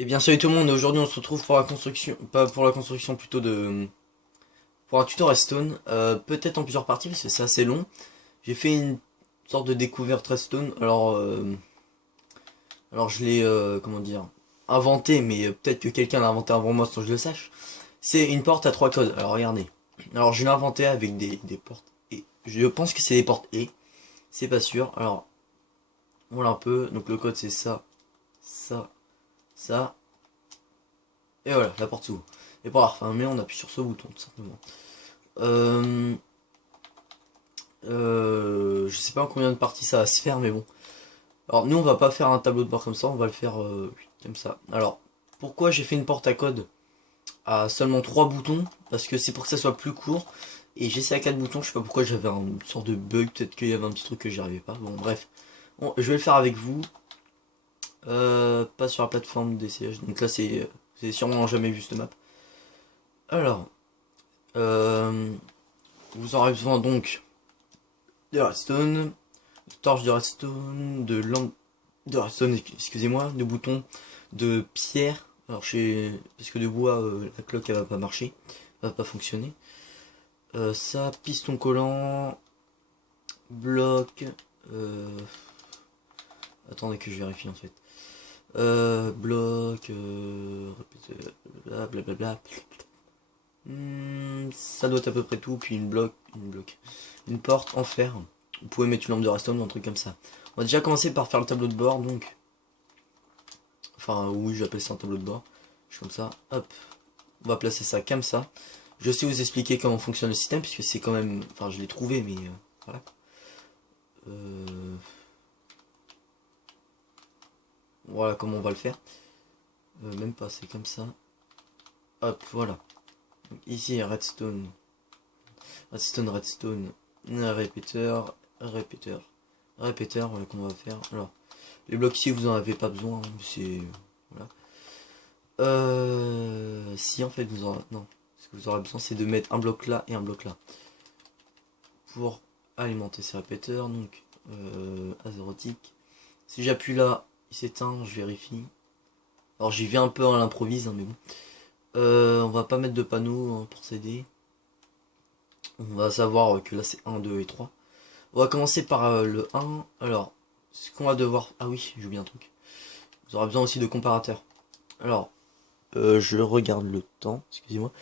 Eh bien salut tout le monde, aujourd'hui on se retrouve pour la construction, pas pour la construction plutôt pour un tuto redstone, peut-être en plusieurs parties parce que c'est assez long. J'ai fait une sorte de découverte redstone, alors je l'ai, comment dire, inventé, mais peut-être que quelqu'un l'a inventé avant moi sans que je le sache. C'est une porte à trois codes, alors regardez. Alors je l'ai inventé avec des portes, et je pense que c'est des portes et, c'est pas sûr, alors voilà un peu, donc le code c'est ça, ça, ça. Et voilà, la porte s'ouvre. Et pour la refermer, on appuie sur ce bouton, tout simplement. Euh, je sais pas en combien de parties ça va se faire, mais bon. Alors, nous, on va pas faire un tableau de bord comme ça, on va le faire comme ça. Alors, pourquoi j'ai fait une porte à code à seulement 3 boutons? Parce que c'est pour que ça soit plus court. Et j'ai essayé à 4 boutons, je sais pas pourquoi j'avais une sorte de bug, peut-être qu'il y avait un petit truc que j'y arrivais pas. Bon, bref. Bon, je vais le faire avec vous. Pas sur la plateforme d'essayage. Donc là, c'est sûrement jamais vu cette map. Alors, Euh, vous aurez besoin donc de redstone, de torches de redstone, de lampes de redstone, excusez-moi, de boutons, de pierre. Alors parce que de bois, la cloque elle va pas marcher, elle va pas fonctionner. Ça, piston collant, bloc. Euh, Attendez que je vérifie en fait. Bloc, blablabla. Ça doit être à peu près tout, puis une porte en fer. Vous pouvez mettre une lampe de redstone ou un truc comme ça. On va déjà commencer par faire le tableau de bord, donc. Enfin, oui, j'appelle ça un tableau de bord. Je suis comme ça, hop. On va placer ça comme ça. Je sais vous expliquer comment fonctionne le système, puisque c'est quand même. Enfin, je l'ai trouvé, mais voilà. Euh, Voilà comment on va le faire. Même pas, c'est comme ça. Hop, voilà. Donc, ici, redstone. Redstone, redstone. Répéteur, répéteur. Répéteur, voilà qu'on va faire. Alors, les blocs ici, vous en avez pas besoin. Hein, c'est. Voilà. Si en fait vous aurez. Non. Ce que vous aurez besoin, c'est de mettre un bloc là et un bloc là. Pour alimenter ces répéteurs. Donc, azérotique. Si j'appuie là, il s'éteint, je vérifie. Alors, j'y vais un peu à l'improvise, hein, mais bon. On va pas mettre de panneaux hein, pour s'aider. On va savoir que là, c'est 1, 2 et 3. On va commencer par le 1. Alors, ce qu'on va devoir. Ah oui, j'ai oublié un truc. Vous aurez besoin aussi de comparateurs. Alors, je regarde le temps, excusez-moi.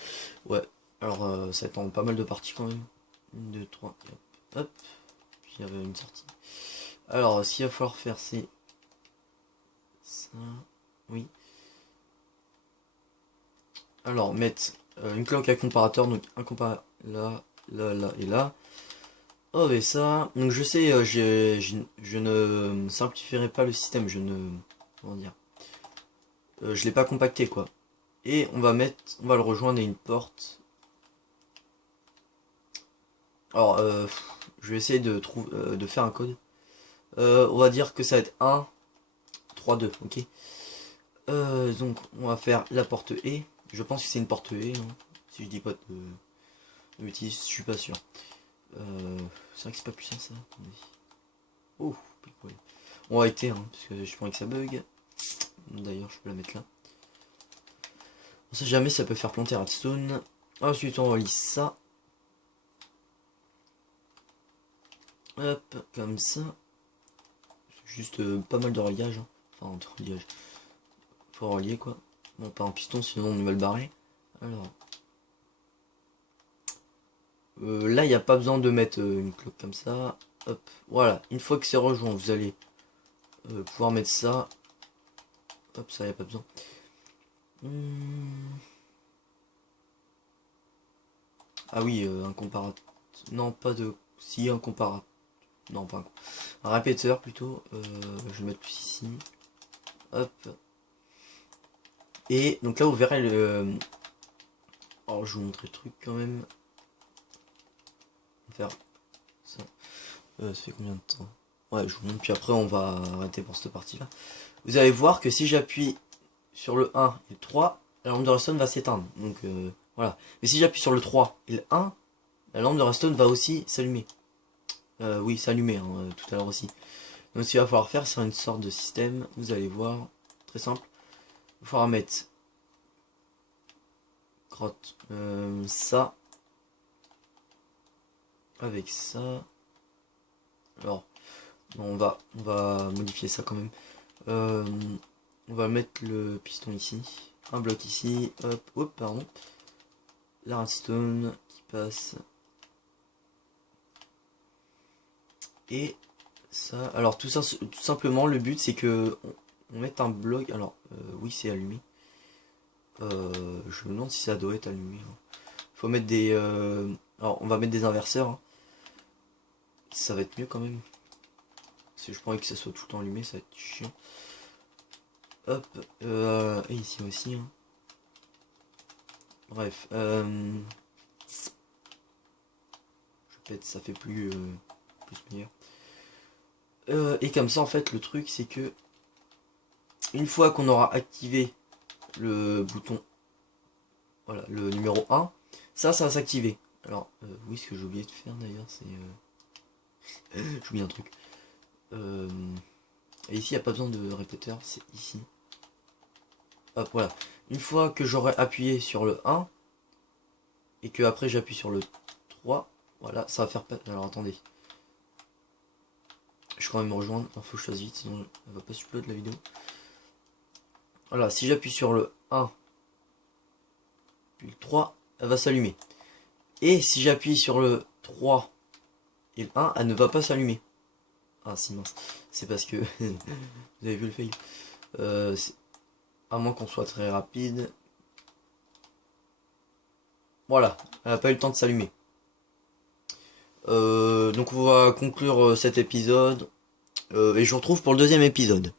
Ouais, alors ça attend pas mal de parties quand même. 1, 2, 3, hop, hop. Puis il y avait une sortie. Alors, ce qu'il va falloir faire, c'est ça. Oui. Alors, mettre une cloque à comparateur, donc un comparateur là, là, là et là. Oh, et ça. Donc, je sais, je ne simplifierai pas le système, je ne. Comment dire? Je l'ai pas compacté quoi. Et on va le rejoindre à une porte. Alors, je vais essayer de faire un code. On va dire que ça va être 1, 3, 2, ok. Donc, on va faire la porte E. Je pense que c'est une porte E, hein. Si je dis pas de bêtises, je suis pas sûr. C'est vrai que c'est pas puissant ça. Oh, pile poil. On va arrêter, hein, parce que je pense que ça bug. D'ailleurs, je peux la mettre là. On sait jamais, ça peut faire planter redstone. Ensuite, on relie ça. Hop, comme ça. Juste pas mal de reliage. Hein. Enfin, de reliage. Faut relier quoi. Bon, pas un piston, sinon on va le barrer. Alors. Là, il n'y a pas besoin de mettre une cloque comme ça. Hop, voilà. Une fois que c'est rejoint, vous allez pouvoir mettre ça. Hop, ça, il n'y a pas besoin. Ah oui, un comparateur. Non, pas de. Si, un comparateur. Non, pas un répéteur plutôt. Je vais le mettre plus ici. Hop. Et donc là, vous verrez le. Alors, je vais vous montrer le truc quand même. On va faire ça. Ça fait combien de temps? Ouais, je vous montre, puis après, on va arrêter pour cette partie-là. Vous allez voir que si j'appuie sur le 1 et le 3, la lampe de redstone va s'éteindre. Donc, voilà. Mais si j'appuie sur le 3 et le 1, la lampe de redstone va aussi s'allumer. Oui, s'allumer, hein, tout à l'heure aussi. Donc, ce qu'il va falloir faire, c'est une sorte de système. Vous allez voir. Très simple. Il faudra mettre ça avec ça. Alors, on va modifier ça quand même. On va mettre le piston ici, un bloc ici, hop, pardon. La redstone qui passe. Et ça, alors tout ça, tout simplement, le but c'est que on mette un bloc. Alors, oui, c'est allumé. Je me demande si ça doit être allumé. Faut mettre des. Alors, on va mettre des inverseurs. Hein. Ça va être mieux quand même. Parce que je pourrais que ça soit tout le temps allumé, ça va être chiant. Hop, et ici aussi. Hein. Bref, je pète, ça fait plus meilleur. Et comme ça, en fait, le truc, c'est que une fois qu'on aura activé le bouton, voilà, le numéro 1, ça va s'activer. Alors, oui, ce que j'ai oublié de faire d'ailleurs, c'est... j'oublie un truc. Et ici, il n'y a pas besoin de répéteur, c'est ici. Hop, voilà. Une fois que j'aurai appuyé sur le 1, et que après j'appuie sur le 3, voilà, ça va faire... Alors, attendez. Je vais quand même me rejoindre, il faut que je fasse vite, sinon elle va pas upload la vidéo. Voilà, si j'appuie sur le 1, puis le 3, elle va s'allumer. Et si j'appuie sur le 3 et le 1, elle ne va pas s'allumer. Ah si, mince. C'est parce que... vous avez vu le fail. À moins qu'on soit très rapide. Voilà, elle n'a pas eu le temps de s'allumer. Donc on va conclure cet épisode. Et je vous retrouve pour le deuxième épisode.